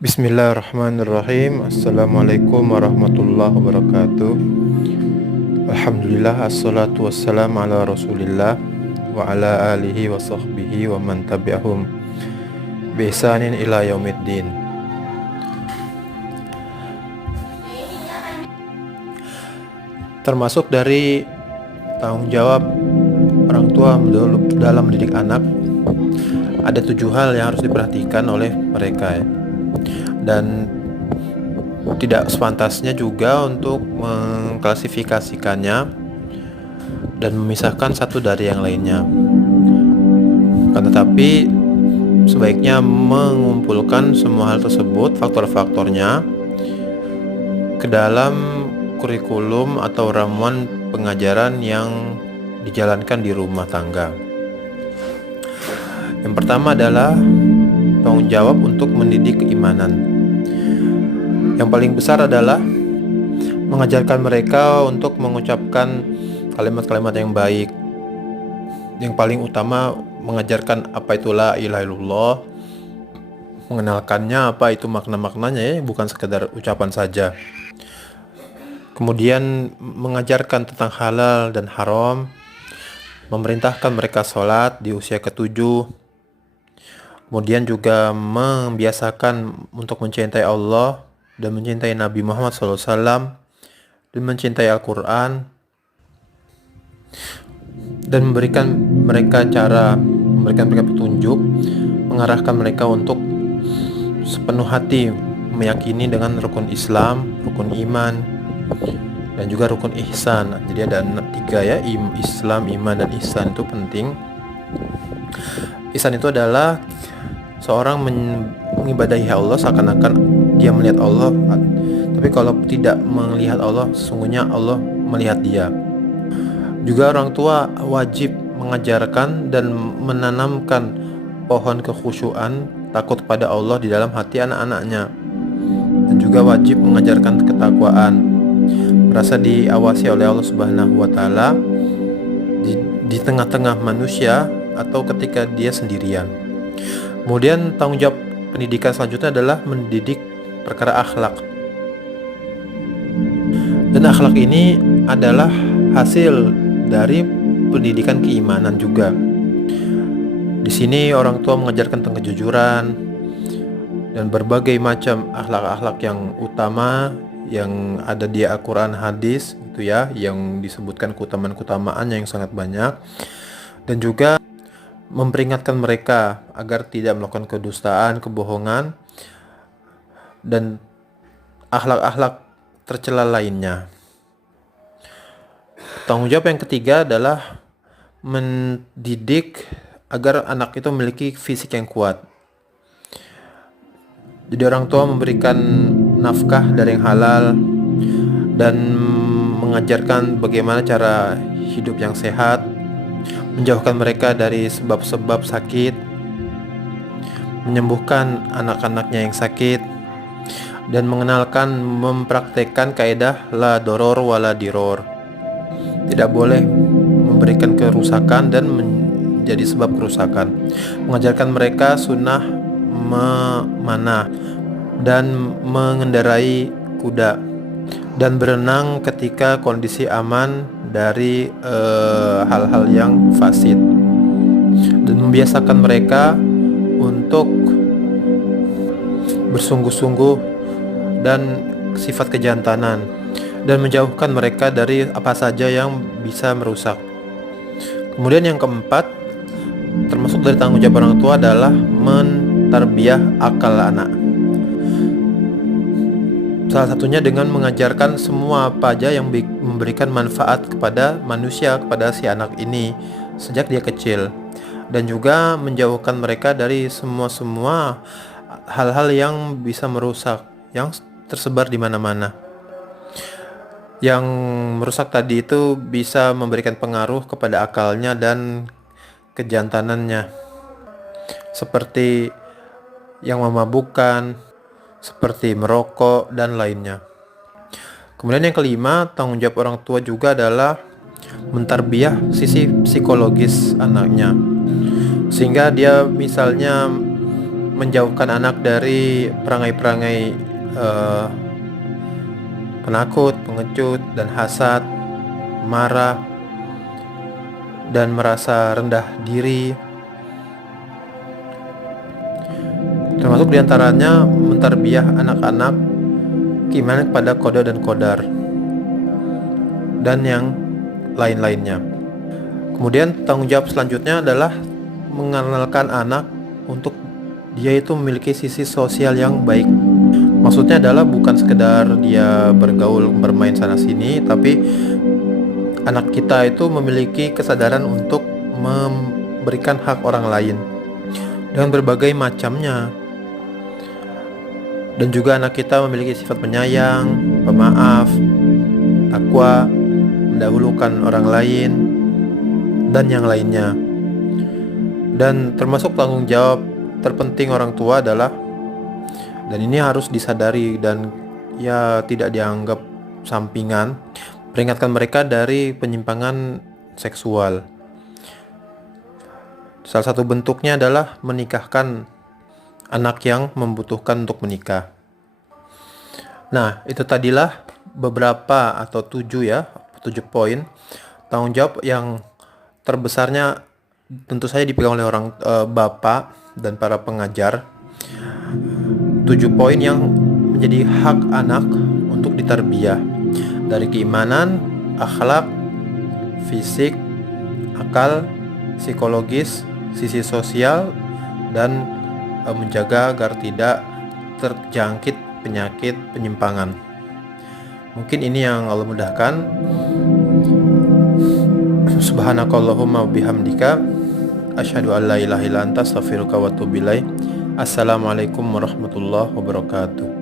Bismillahirrahmanirrahim. Assalamualaikum warahmatullahi wabarakatuh. Alhamdulillah, assalatu wassalamu ala rasulillah wa ala alihi wa sahbihi wa man tabi'ahum bi ihsanin ila yaumiddin. Termasuk dari tanggung jawab orang tua dalam mendidik anak, ada 7 hal yang harus diperhatikan oleh mereka ya. Dan tidak sepantasnya juga untuk mengklasifikasikannya dan memisahkan satu dari yang lainnya. Akan tetapi sebaiknya mengumpulkan semua hal tersebut, faktor-faktornya, ke dalam kurikulum atau ramuan pengajaran yang dijalankan di rumah tangga. Yang pertama adalah tanggung jawab untuk mendidik keimanan. Yang paling besar adalah mengajarkan mereka untuk mengucapkan kalimat-kalimat yang baik. Yang paling utama mengajarkan apa itu la ilaha illallah, mengenalkannya apa itu makna-maknanya ya, bukan sekedar ucapan saja. Kemudian mengajarkan tentang halal dan haram, memerintahkan mereka sholat di usia ke-7. Kemudian juga membiasakan untuk mencintai Allah dan mencintai Nabi Muhammad SAW dan mencintai Al-Quran, dan memberikan mereka petunjuk, mengarahkan mereka untuk sepenuh hati meyakini dengan rukun Islam, rukun iman, dan juga rukun ihsan. Jadi ada 3 ya, Islam, iman, dan ihsan. Itu penting. Ihsan itu adalah seorang mengibadahi Allah seakan-akan dia melihat Allah, tapi kalau tidak melihat Allah, sesungguhnya Allah melihat dia. Juga orang tua wajib mengajarkan dan menanamkan pohon kekhusyuan, takut kepada Allah di dalam hati anak-anaknya. Dan juga wajib mengajarkan ketakwaan, merasa diawasi oleh Allah Subhanahu wa taala di tengah-tengah manusia atau ketika dia sendirian. Kemudian tanggung jawab pendidikan selanjutnya adalah mendidik perkara akhlak. Dan akhlak ini adalah hasil dari pendidikan keimanan juga. Di sini orang tua mengajarkan tentang kejujuran dan berbagai macam akhlak-akhlak yang utama yang ada di Al-Quran, hadis gitu ya, yang disebutkan keutamaan-keutamaannya yang sangat banyak. Dan juga memperingatkan mereka agar tidak melakukan kedustaan, kebohongan, dan akhlak-akhlak tercela lainnya. Tanggung jawab yang ketiga adalah mendidik agar anak itu memiliki fisik yang kuat. Jadi orang tua memberikan nafkah dari yang halal dan mengajarkan bagaimana cara hidup yang sehat, menjauhkan mereka dari sebab-sebab sakit, menyembuhkan anak-anaknya yang sakit, dan mempraktekkan kaidah la doror wala diror. Tidak boleh memberikan kerusakan dan menjadi sebab kerusakan. Mengajarkan mereka sunnah memanah dan mengendarai kuda, dan berenang ketika kondisi aman dari hal-hal yang fasid, dan membiasakan mereka untuk bersungguh-sungguh dan sifat kejantanan, dan menjauhkan mereka dari apa saja yang bisa merusak. Kemudian yang keempat, termasuk dari tanggung jawab orang tua, adalah mentarbiyah akal anak. Salah satunya dengan mengajarkan semua apa aja yang memberikan manfaat kepada manusia, kepada si anak ini sejak dia kecil, dan juga menjauhkan mereka dari semua hal-hal yang bisa merusak, yang tersebar di mana-mana. Yang merusak tadi itu bisa memberikan pengaruh kepada akalnya dan kejantanannya, seperti yang memabukkan, seperti merokok, dan lainnya. Kemudian yang kelima, tanggung jawab orang tua juga adalah mentarbiyah sisi psikologis anaknya, sehingga dia misalnya menjauhkan anak dari perangai-perangai eh, penakut, pengecut, dan hasad, marah, dan merasa rendah diri. Termasuk diantaranya mentarbiah anak-anak keimanan kepada qada dan qadar, dan yang lain-lainnya. Kemudian tanggung jawab selanjutnya adalah mengenalkan anak untuk dia itu memiliki sisi sosial yang baik. Maksudnya adalah bukan sekedar dia bergaul bermain sana sini, tapi anak kita itu memiliki kesadaran untuk memberikan hak orang lain dengan berbagai macamnya. Dan juga anak kita memiliki sifat penyayang, pemaaf, takwa, mendahulukan orang lain, dan yang lainnya. Dan termasuk tanggung jawab terpenting orang tua adalah, dan ini harus disadari dan ya tidak dianggap sampingan, peringatkan mereka dari penyimpangan seksual. Salah satu bentuknya adalah menikahkan anak yang membutuhkan untuk menikah. Nah, itu tadilah beberapa atau 7 poin tanggung jawab yang terbesarnya tentu saja dipegang oleh orang bapak dan para pengajar. 7 poin yang menjadi hak anak untuk ditarbiyah, dari keimanan, akhlak, fisik, akal, psikologis, sisi sosial, dan menjaga agar tidak terjangkit penyakit penyimpangan. Mungkin ini yang Allah mudahkan. Subhanakallahumma bihamdika asyhadu an la ilaha illa anta astaghfiruka wa atubu ilaik. Assalamualaikum warahmatullahi wabarakatuh.